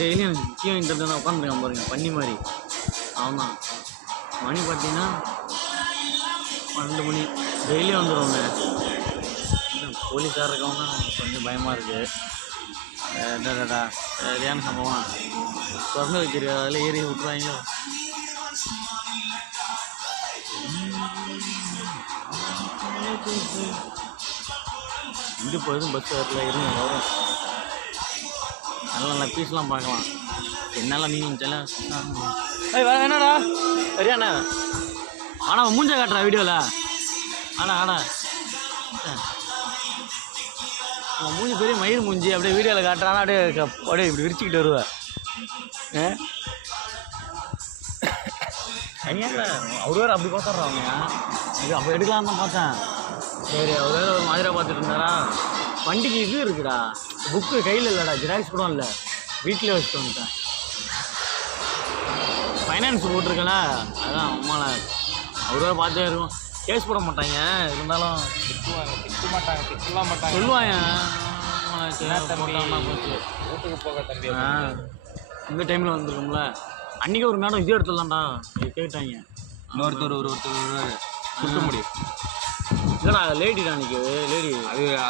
டெய்லியும் எனக்கு முக்கியம் இன்டர்நெட் தான் உட்காந்துருக்கான் பாருங்க பண்ணி மாதிரி. ஆமாம் மணி பார்த்தீங்கன்னா 12 மணி டெய்லியும் வந்துடுவோங்க. போலீஸாக இருக்கவங்க கொஞ்சம் பயமாக இருக்குது. டா சரியான சம்பவம். திறந்து வச்சிருக்க அதில் ஏறி விட்டுருவாங்களோ. இங்கே போதும் பஸ் வரல இருங்க வரும். நல்ல நல்ல பீஸ்லாம் பார்க்கலாம். என்னால் நீங்கள் சில என்னடா சரியாண்ணா ஆனால் மூஞ்ச காட்டுறா வீடியோவில். ஆனா அவன் மூஞ்சி பெரிய மயில் மூஞ்சி அப்படியே வீடியோவில் காட்டுறானா அப்படியே இப்படி விரிச்சிக்கிட்டு வருவேன். அவர் வேறு அப்படி பார்த்துட்றாங்க. இது அப்போ எடுக்கலாம் தான் பார்த்தேன். சரி அவர் வேறு ஒரு மாதிரியாக பார்த்துட்டு இருந்தாரா. வண்டிக்கு இது இருக்குடா புக்கு கையில் இல்லைடா ஜெராக்ஸ் கூட இல்லை வீட்டிலே வச்சுட்டு வந்துட்டேன். ஃபைனான்ஸ் போட்டிருக்கல அதான் அம்மால அவர் வேறு பார்த்தே இருக்கும். கேஸ் போட மாட்டாங்க இருந்தாலும் திட்டலாம் மாட்டாங்க சொல்லுவாங்க. போச்சு வீட்டுக்கு போக தம்பி இந்த டைமில் வந்துருக்கும்ல. அன்றைக்கி ஒரு மேடம் இது எடுத்துடலாம்டா கேட்டாங்க. ஒருத்தர் சுத்த முடியும் இல்லைடா லேடிடா அன்றைக்கி லேடி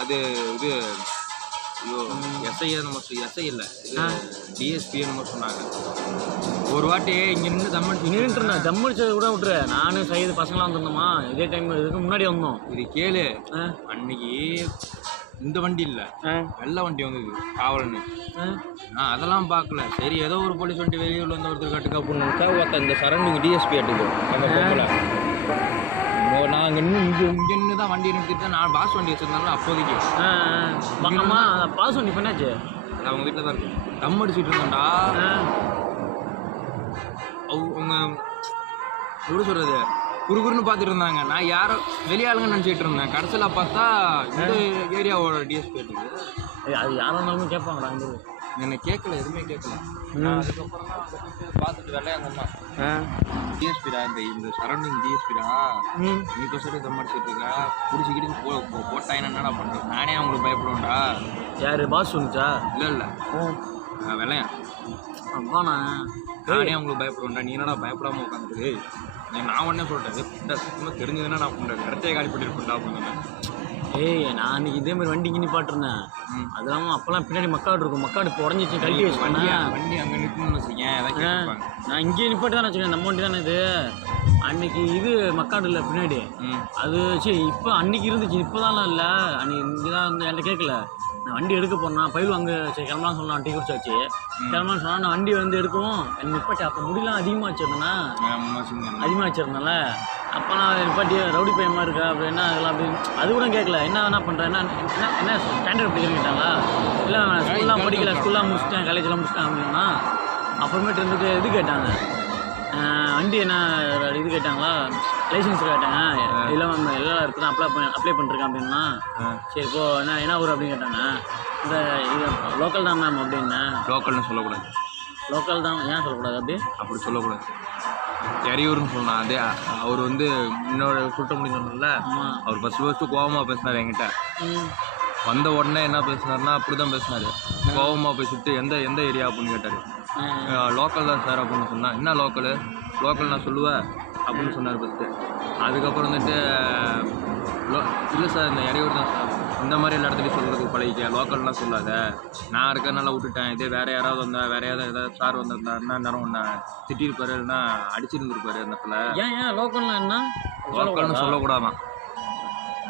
அது இது ஐயோ எஸ்ஐ நம்ம எஸ்ஐ இல்லை டிஎஸ்பி நம்ம சொன்னாங்க. ஒரு வாட்டி இங்கே நின்று தம்மடிச்சுருந்தேன். தம்மடிச்சதை கூட விட்டுரு. நானும் சைது பசங்களாம் வந்துருந்தோமா இதே டைம் இதுக்கு முன்னாடி வந்தோம். இது கேளு அன்னைக்கு இந்த வண்டி இல்லை வெள்ளை வண்டி வந்தது காவலன்னு. நான் அதெல்லாம் பார்க்கல. சரி ஏதோ ஒரு போலீஸ் வண்டி வெளியூரில் வந்து ஒருத்தர் கட்டுக்கா அப்படின்னு இந்த சரௌண்டிங் டிஎஸ்பி ஆட்டுக்கும் நான் அங்கே இங்கே தான் வண்டி நிறுத்திட்டு நான் பாஸ் வண்டி வச்சுருந்தாலும் அப்போதைக்கு பாஸ் வண்டி பண்ணாச்சு அவங்க வீட்டில் தான் இருக்கு. தம் அடிச்சுட்டு இருந்தோம்டா. அவங்க எப்படி சொல்கிறது குறுகுறுன்னு பார்த்துட்டு இருந்தாங்க. நான் யாரோ வெளியாளுங்கன்னு நினச்சிட்டு இருந்தேன். கடைசியில் பார்த்தா இந்த ஏரியாவோட டிஎஸ்பி இருக்குது. அது யாராக இருந்தாலும் கேட்பாங்கடா அங்கே என்னை கேட்கல எதுவுமே கேட்கல. அதுக்கப்புறம் தான் பார்த்துட்டு வெள்ளையாங்கம்மா டிஎஸ்பிடா இந்த சரௌண்டிங் டிஎஸ்பிடா நீ பசங்க தம் அடிச்சுட்டு இருக்கா பிடிச்சிக்கிட்டு போட்டாங்கன்னா என்னடா பண்ணுறது. நானே அவங்களுக்கு பயப்படுவேன்டா. யார் பாஸ் சொன்னிச்சா? இல்லை வெள்ளையன் அப்பாண்ணா நானே அவங்களுக்கு பயப்படுவேன்டா. நீ என்னடா பயப்படாமல் உட்காந்துருக்கு. நான் உடனே சொல்லிட்டேன் சுத்தமாக தெரிஞ்சதுன்னா நான் பண்ணுறேன் கரெக்டாக காலி பண்ணியிருப்பேன்டா அப்படின்னு. நான் அன்றைக்கி இதேமாதிரி வண்டிக்கு நிப்பாட்டிருந்தேன். அது இல்லாமல் அப்போல்லாம் பின்னாடி மக்காடு இருக்கும். மக்காடு இப்போ உடஞ்சிச்சு கழட்டி வச்சுக்கேன். வண்டி அங்கே நிற்கணும்னு வச்சுக்கேன். நான் இங்கேயே நிப்பாட்டி தான் வச்சுக்கேன். நம்ம வண்டி தானே இது. அன்றைக்கி இது மக்காடு இல்லை பின்னாடி அது சரி இப்போ அன்றைக்கி இருந்துச்சு இப்போதான்லாம் இல்லை. அன்றைக்கி இங்கே தான் வந்து என்கிட்ட கேட்கல. நான் வண்டி எடுக்க போனேன் பயில் அங்கே சரி கிளம்பலாம் சொல்லலாம். டீ குடிச்சாச்சு கிளம்பலான்னு சொன்னால் நான் வண்டி வந்து எடுக்கவும் எனக்கு நிப்பாட்டி அப்போ முடியலாம் அதிகமாக வச்சுருந்தேன்னா அதிகமாக வச்சுருந்தேன்ல. அப்போ நான் நிப்பாட்டி ரவுடி பையமாக இருக்கா அப்படின்னா அதெல்லாம் அப்படி அது கூட கேட்கல. என்ன பண்ணுறேன் என்ன ஸ்டாண்டர்ட் படிக்கிறேன்னு கேட்டாங்களா. இல்லை நான் ஸ்கூல்லாம் படிக்கல ஸ்கூல்லாம் முடிச்சிட்டேன் காலேஜெலாம் முடிச்சிட்டேன் அப்படின்னா. அப்புறமேட்டு இருந்துட்டு இது கேட்டாங்க வண்டி என்ன இது கேட்டாங்களா லைசன்ஸ் கேட்டாங்க. இதெல்லாம் எல்லாம் இருக்குது அப்ளை பண்ணிருக்கேன் அப்படின்னா. சரி இப்போ என்ன ஊர் அப்படின்னு கேட்டாங்க. இந்த இது லோக்கல் தான் மேம் அப்படின்னா. லோக்கல்னு சொல்லக்கூடாது. லோக்கல் தான் ஏன் சொல்லக்கூடாது அப்படி சொல்லக்கூடாது. எரியூர்னு சொன்னான். அதே அவர் வந்து இன்னொரு சுட்ட முடிஞ்சோம்ல அவர் ஃபஸ்ட்டு கோவமாக பேசினார் என்கிட்ட. வந்த உடனே என்ன பேசினார்னா அப்படி தான் பேசினார். கோவமாக பேசிட்டு எந்த ஏரியா அப்படின்னு கேட்டார். லோக்கல் தான் சார் அப்படின்னு சொன்னால். என்ன லோக்கல் நான் சொல்லுவேன் அப்படின்னு சொன்னார் ஃபஸ்ட்டு. அதுக்கப்புறம் வந்துட்டு இல்லை சார் இந்த எரியூர் தான் சார் இந்த மாதிரி எல்லா இடத்துலையும் சொல்கிறதுக்கு பழகிக்க லோக்கல்லாம் சொல்லாத. நான் இருக்கனால விட்டுட்டேன். இதே வேறு யாராவது வந்தால் வேறு ஏதாவது சார் வந்திருந்தாருன்னா நேரம் ஒன்று திட்டிருப்பாரு இல்லைன்னா அடிச்சிருந்துருப்பாரு அந்த இடத்துல. ஏன் லோக்கல்னா என்ன லோக்கல்னு சொல்லக்கூடாதான்.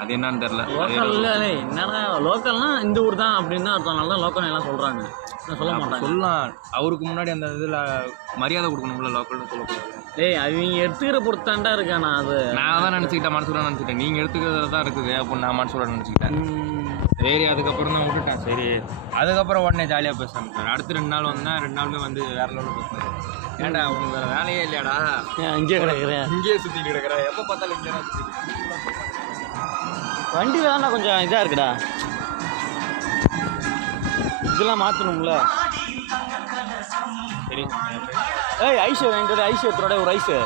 அது என்னன்னு தெரில. லோக்கல் இல்லை என்னன்னா லோக்கல்னா இந்த ஊர் தான் அப்படின்னு தான் அர்த்தம். நல்லா லோக்கல் எல்லாம் சொல்கிறாங்க சொல்ல மாட்டாங்க. சொல்லலாம் அவருக்கு முன்னாடி அந்த இதில் மரியாதை கொடுக்கணும்ல லோக்கல்னு சொல்லக்கூடாது. அவங்க எடுத்துக்கிற பொறுத்தாண்டா இருக்கேன். அது நான் தான் நினச்சிக்கிட்டேன் மனசோட நினச்சிக்கிட்டேன். நீங்கள் எடுத்துக்கிறது தான் இருக்குது அப்படின்னு நான் மனசோட நினச்சிக்கிட்டேன். சரி அதுக்கப்புறம் தான் விட்டுட்டேன். சரி அதுக்கப்புறம் உடனே ஜாலியாக பேசுகிறேன் சார். அடுத்து 2 நாள் வந்தேன். 2 நாளுமே வந்து வேறு லெவலில் பேசுகிறேன். ஏன்டா உங்களுக்கு வேறு வேலையே இல்லையாடா இங்கேயே கிடக்குறேன் இங்கேயே சுற்றிட்டு கிடக்குறேன் எப்போ பார்த்தாலும் இங்கே தான் சுற்றிட்டு. வண்டி வேணா கொஞ்சம் இதாக இருக்குடா இதெல்லாம் மாற்றணும்ல. சரி ஐஸ் என்கிட்ட ஐஸ் எடுத்துட ஒரு ஐஸு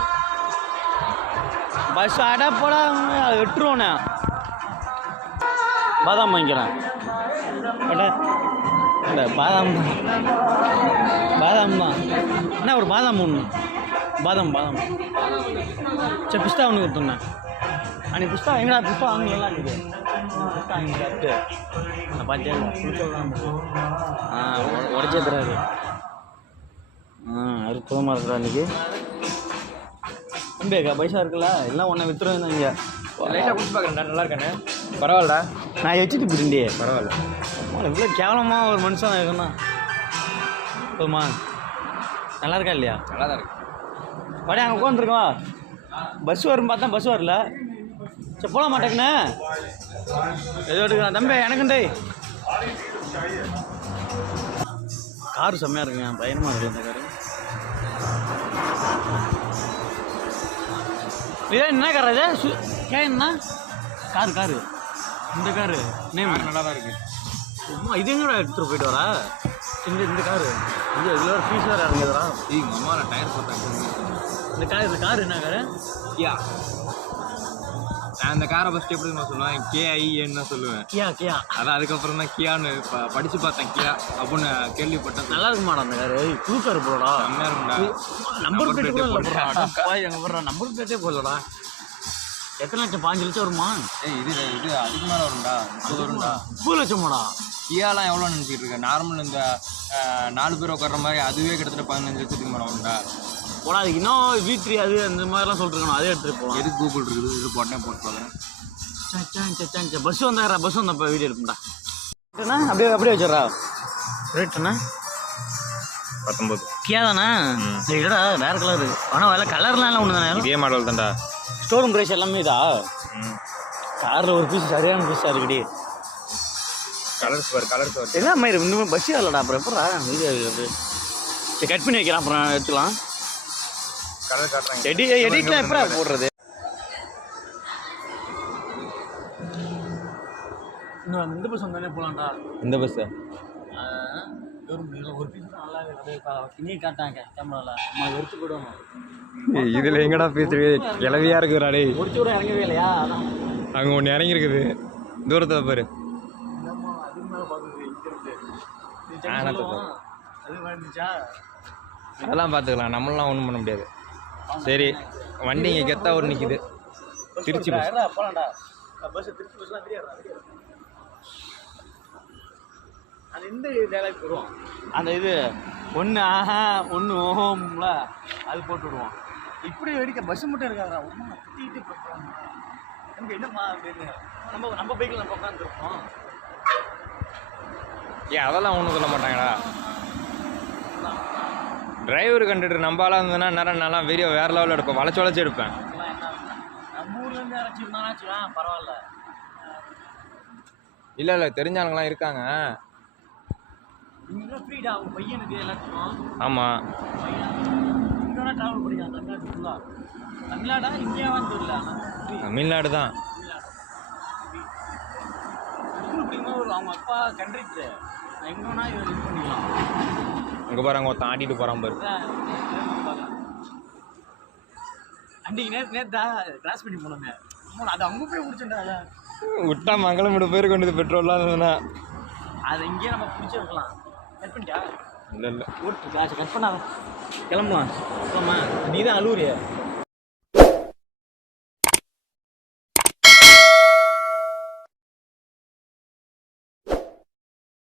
பஸ் அடா போட அது வெட்டுருவோண்ணே. பாதாம் வாங்கிக்கிறேன் இல்லை பாதாம் ஒரு பாதாம் ஒன்று பாதாம் சரி பிஸ்தா ஒன்று கொடுத்துருந்தேன் அன்றைக்கி பிஸ்தா எங்கடா பிஸ்தா வாங்கலாம் அன்றைக்கி பிஸ்தா வாங்கி சாப்பிட்டு நான் பார்த்தியா உடச்சே தராது அற்புதமாக இருக்கிறா அன்றைக்கி தம்பிக்கா பைசா இருக்குல்ல எல்லாம் ஒன்றை விற்றுருந்தேன் இங்கே லைட்டாக குடிச்சு பார்க்குறேன்டா நல்லா இருக்கானே பரவாயில்லடா நான் வச்சுட்டு போயிட்டே பரவாயில்ல இவ்வளோ கேவலமாக ஒரு மனுஷன் இருக்குண்ணா போதுமா நல்லா இருக்கா இல்லையா நல்லா தான் இருக்கு படி அங்கே உட்காந்துருக்கோம் பஸ் வரும் பார்த்தா பஸ் வரல சரி போக மாட்டேங்கண்ணே எதோ எடுக்கலாம் தம்பி எனக்குண்டே காரு செம்மையாக இருக்குங்க பயணமாக இருக்குது இந்த காரு இதே என்ன கார் இது என்ன காரு இந்த காரு நேம் நல்லா தான் இருக்கு இது எங்கடா எடுத்துகிட்டு போயிட்டு வரா இந்த காரு இது இதில் ஒரு ஃபீஸ் வேறு இறங்குதுடா எங்கள் அம்மா நான் டயர் போட்டாங்க இந்த காரு என்ன காரு கியா நான் அந்த காரை ஃபஸ்ட்டு எப்படி நான் சொல்லுவேன் கேஐன்னு தான் சொல்லுவேன் கியா அதான் அதுக்கப்புறம் தான் கியான்னு படித்து பார்த்தேன் கியா அப்படின்னு கேள்விப்பட்டேன் நல்லா இருக்குமாடா அந்த காரு புது காரு போடா செம்மையாக இருக்கும்டா நம்பர் பிளேட் கூட இல்லை எங்கே போடுறா நம்பர் பிளேட்டே போடலடா எத்தனை லட்சம் 5 லட்சம் வருமா இது அதுக்கு மேலே வரும்டா 30 வரும்டா 30 லட்சமாடா கியாலாம் எவ்வளோ நினச்சிட்டு இருக்கேன் நார்மல் இந்த 4 பேர் உட்கார்ற மாதிரி அதுவே கிட்டத்தட்ட 15 லட்சத்துக்கு மேலே வரும்டா போடா அதுக்கு இன்னும் V3 அது அந்த மாதிரிலாம் சொல்லிருக்கணும் அதே எடுத்துகிட்டு போகலாம் எது கூகுள் இருக்குது இது போட்டு பார்க்குறேன் பஸ் வந்தாரா பஸ் வந்தப்போ வீடியோ எடுப்பா என்ன அப்படியே வச்சிடறா ரேட்டுண்ணா 19 கியா தானே இல்லைடா வேறு கலரு ஆனால் வேலை கலர்லாம் எல்லாம் ஒன்று தானே இதே மாடல் தான்டா ஸ்டோரூம் ப்ரைஸ் எல்லாமே இதா காரில் ஒரு பீஸ் சரியான பீஸாக இருக்குடி கலர்ஸ் வரும் என்ன மாதிரி இன்னும் பஸ் இல்லைடா அப்புறம் எப்படா வீடியோ இருக்குது சரி கட் பண்ணி வைக்கலாம் அப்புறம் எடுத்துக்கலாம் கலர் காட்டுறாங்க எடிட்லாம் எப்படா போடுறது இன்னும் இந்த பஸ் வந்தானே போகலாம்டா இந்த பஸ்ஸு ஒரு பீஸ் நல்லா இனி காட்டாங்க கேமராவில் நம்ம எடுத்து போயிடுவோம் இதில் எங்கடா பேசுறது கிளவியாக இருக்குதுடா ஒரு தூரம் இறங்கவே இல்லையா அதான் அங்கே ஒன்று இறங்கியிருக்குது தூரத்தில் பாரு அதெல்லாம் பார்த்துக்கலாம் நம்மளாம் ஒன்றும் பண்ண முடியாது சரி வண்டி இங்கே கெத்தா ஒரு நிற்கிது திருச்சி போகலாம்டா பஸ் திருச்சி பஸ்லாம் தெரியாது அது எந்த டைலாக் போடுவோம் அந்த இது ஒன்று ஆஹா ஒன்று ஓஹோம்ல அது போட்டு விடுவோம் இப்படி வெடிக்க பஸ் மட்டும் இருக்காங்க ஒன்றும் திட்டிட்டு போட்டுருவாங்க நமக்கு என்னம்மா அப்படின்னு நம்ம பைக்கில் நம்ம உட்காந்துருப்போம் ஏன் அதெல்லாம் ஒன்றும் சொல்ல மாட்டாங்கடா டிரைவர் கண்டுட்டு நம்பாலாம் இருந்ததுன்னா நேரம் நல்லா வீடியோ வேறு லெவலில் எடுப்பேன் வளைச்சு எடுப்பேன் நம்ம ஊர்லேருந்து இறச்சிருந்தானா பரவாயில்ல இல்லை தெரிஞ்சாலுங்களாம் இருக்காங்க இங்கே ஃப்ரீடா அவங்க பையனுக்கு எல்லாத்துக்கும் ஆமாம் இங்கே ட்ராவல் பண்ணிக்கலாம் தமிழ்நாடு ஃபுல்லாக தமிழ்நாடா இந்தியாவான்னு தெரியல தமிழ்நாடு தான் ஸ்கூல் படிக்கும்போது ஒரு அவங்க அப்பா கண்ட்ரிக்கு எங்கன்னா இது பண்ணிக்கலாம் அங்கே பாரு ஒருத்தன் ஆட்டிட்டு போகிறான் பாரு அன்றைக்கி நேற்றா கிராஸ் பண்ணி போனோங்க அது அங்கே போய் பிடிச்சோண்டா அதை விட்டா மங்களம் விட பேர் கொண்டு பெட்ரோல்லாம் இருந்ததுன்னா அதை இங்கேயே நம்ம பிடிச்சி வைக்கலாம் கட் பண்ணிட்டா இல்லை ஓட்டு காசு கட் பண்ணாத கிளம்பலாம் நீ தான் அழுவுறிய